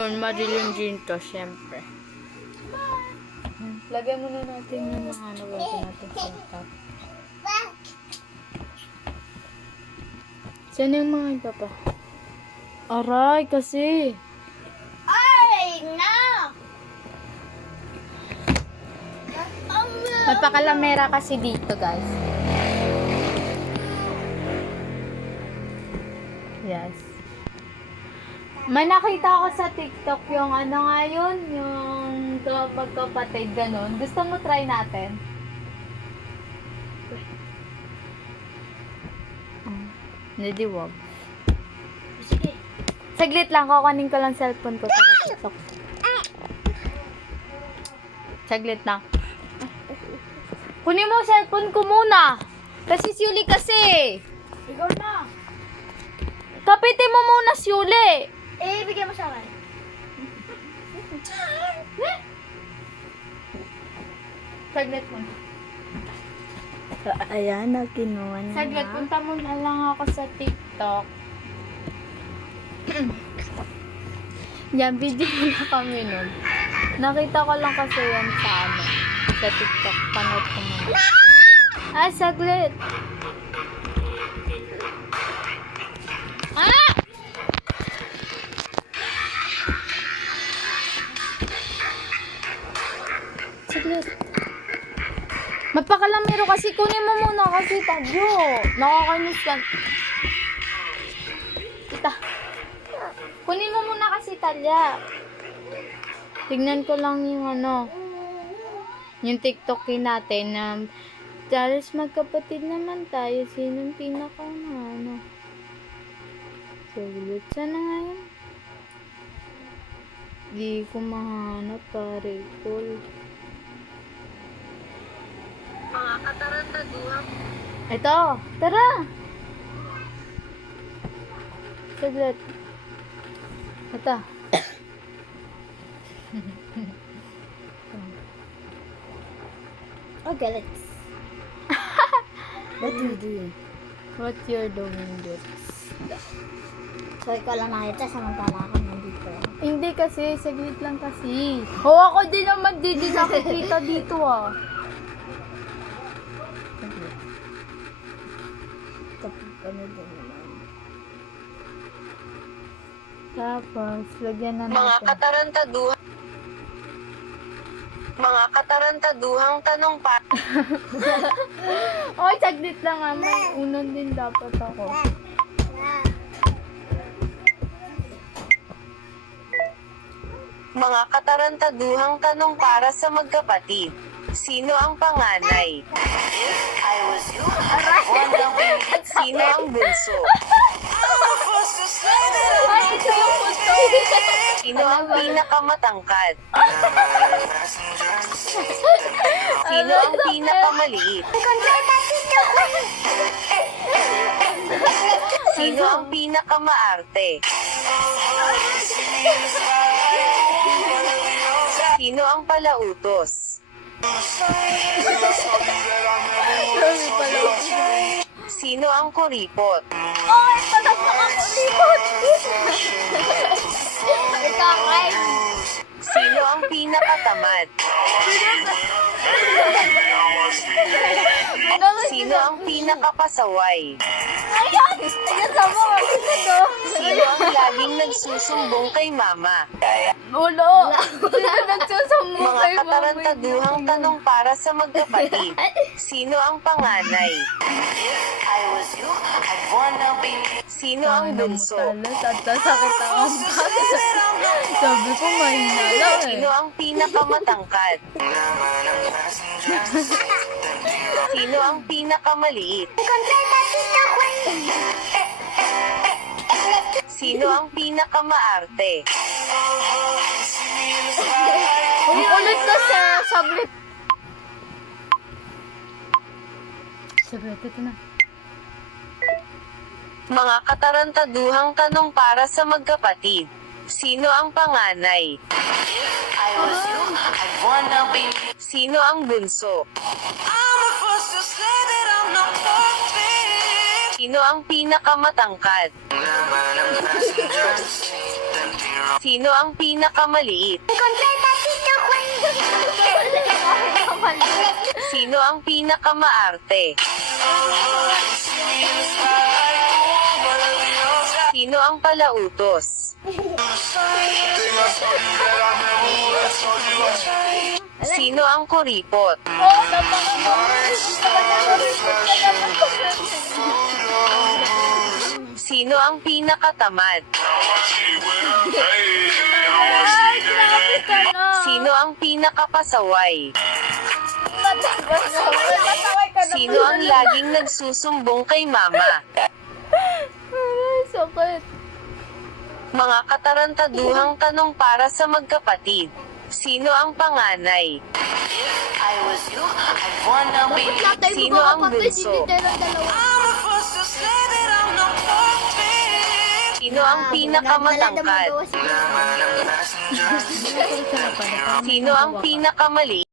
Marilyn Ginto, syempre. Lagyan muna natin yung mga ano natin sa top. Saan yung mga iba pa? Aray, kasi. Ay, no! Magpakalamera kasi dito, guys. Yes. May nakita ako sa TikTok yung ano nga yun, yung magkapatid, ganun. Gusto mo try natin? Hindi, wag. Sige. Saglit lang, kukunin ko lang cellphone ko sa TikTok. Saglit lang. Kunin mo cellphone ko muna. Kasi si Yuli kasi. Ikaw na. Kapitin mo muna si Yuli. Eh, bigyan mo sa akin. Saglit mo. So, ayan, kinuha na. Saglit, punta muna lang ako sa TikTok. Yan, video na kami nun. Nakita ko lang kasi yan sa ano, sa TikTok. Panood ko muna. Ah, saglit. Ah! Saglit. Magpakalamero kasi kunin mo muna kasi tagyo. Nakakainis ka. Ita. Kunin mo muna kasi talya. Tignan ko lang yung ano. Yung TikTok natin na Charles magkapatid naman tayo. Sinong pinaka ano? Saglit. Sana nga yun? Di ko mahanap pare. Cool. Mga katarantaduhan. Ito, tara! Saglit. Ito. Okay, let's. What do you do? What you're doing, Dutz? So, ikaw lang nakita, samantala ka nandito. Hindi kasi, saglit lang kasi. Oh, ako din naman, di nakikita dito ah. Saglit. Kapag ano din naman. Tapos, lagyan na Mga natin. katarantaduhang tanong pa. Oy, saglit lang ah. May unan din dapat ako. Mga katarantaduhang tanong para sa magkapatid. Sino ang panganay? Sino ang bunso? Ay, ito yung puto. Sino ang pinakamatangkad? Sino ang pinakamaliit? Sino ang pinakamaarte? Sino ang palautos? Sino ang kuripot? Oy, patakpak ako likod. Ikakay. Sino ang pinakatamad? Sino ang pinakapasaway? Ayan! Ayan sa mga sino Sino ang laging nagsusumbong kay mama? Ulo! Sino nagsusumbong Mga kay katarantaduhang tanong para sa magkapatid. Sino ang panganay? Sino ang bunso? Sakit ako. Sabi ko mahina lang eh. Sino ang pinakamatangkad? Sino ang pinakamaliit? Sino ang pinakamaarte? Ang ulit kasi. Saglit. Saglit, ito na. Mga katarantaduhang tanong para sa magkapatid. Sino ang panganay? Sino ang bunso? Sino ang pinakamatangkad? Sino ang pinakamaliit? Sino ang pinakamaarte? Sino ang palautos? Sino ang kuripot? Sino ang pinakatamad? Ay, grabe ka na. Sino ang pinakapasaway? Sino ang laging nagsusumbong kay mama? Ay, sakit. Mga katarantaduhang tanong para sa magkapatid. Sino ang panganay? Sino ang bunso? Sino ang pinakamatangkad? Sino ang pinakamaliit?